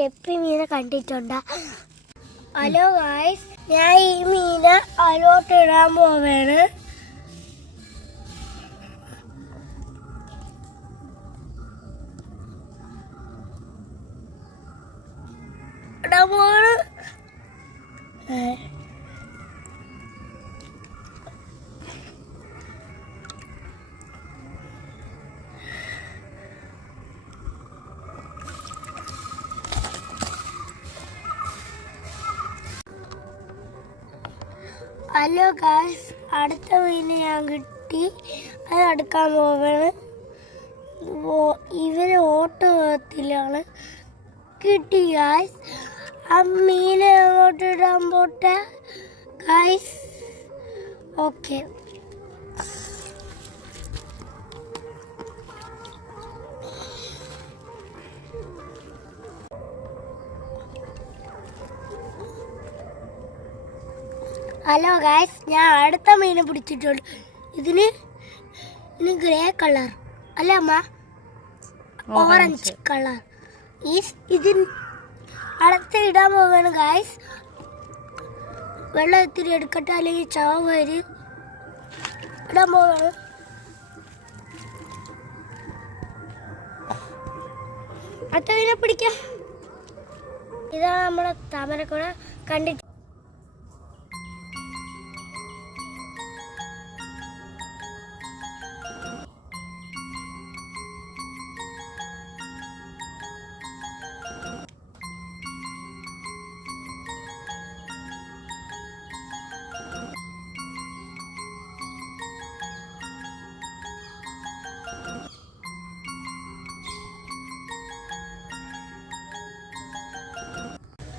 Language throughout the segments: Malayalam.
ഗപ്പി മീനെ കണ്ടിട്ടുണ്ടോ? ഹലോ ഗായ്സ്, ഞാൻ ഈ മീനെ അതിലോട്ട് ഇടാൻ പോവാണ്. ഇടാൻ പോവാണ്. ഹലോ ഗായ്സ്, അടുത്ത മീന് ഞാൻ കിട്ടി. അത് എടുക്കാൻ പോവാണ്. ഇവര് ഓട്ടത്തിലാണ് കിട്ടി ഗായ്സ്. ആ മീനെ അങ്ങോട്ട് ഇടാൻ പോട്ടെ ഗായ്സ്. ഓക്കെ, ഹലോ ഗായ്സ്, ഞാൻ അടുത്ത മീനെ പിടിച്ചിട്ടുണ്ട്. ഇതിന് ഗ്രേ കളർ അല്ല അമ്മ, ഓറഞ്ച് കളർ. ഇതിന് അടുത്ത ഇടാൻ പോവാണ് ഗായ്സ്. വെള്ളം ഇത്തിരി എടുക്കട്ടെ, അല്ലെങ്കിൽ ചാവ് വര്. ഇടാൻ പോവാണ്. അടുത്ത മീനെ പിടിക്കാം. ഇതാണ് നമ്മളെ താമരക്കുട. കണ്ടിട്ട്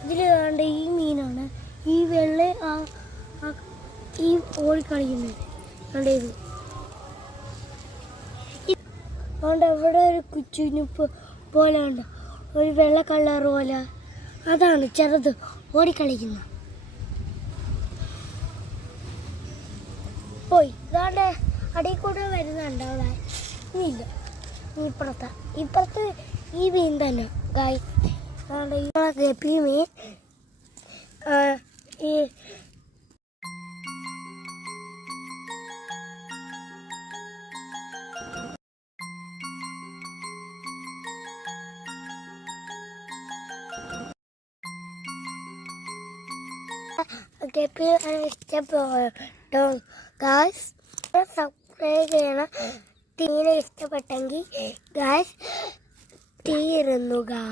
ഇതിൽ വേണ്ട ഈ മീനാണ്. ഈ വെള്ള ഈ ഓടിക്കളിക്കുന്നത് കണ്ടത്. അതുകൊണ്ട് അവിടെ ഒരു കുച്ചുനിപ്പ് പോലെ ഉണ്ട്, ഒരു വെള്ള കളർ പോലെ. അതാണ് ചെറുത് ഓടിക്കളിക്കുന്നത്. പോയി ഇതാണ്ട് അടിയിൽ കൂടെ വരുന്നുണ്ട്. അവിടെ ഇല്ല, ഇപ്പുറത്ത് ഈ മീൻ തന്നെ ഗായ്സ്. ഗപ്പി മീൻ ഈ ഗപ്പി ഇഷ്ടപ്പെട്ടോ ഗായ്സ്? സബ്സ്ക്രൈബ് ചെയ്യണം. തീരെ ഇഷ്ടപ്പെട്ടെങ്കിൽ ഗായ്സ് തീരുന്നു ഗായ്സ്.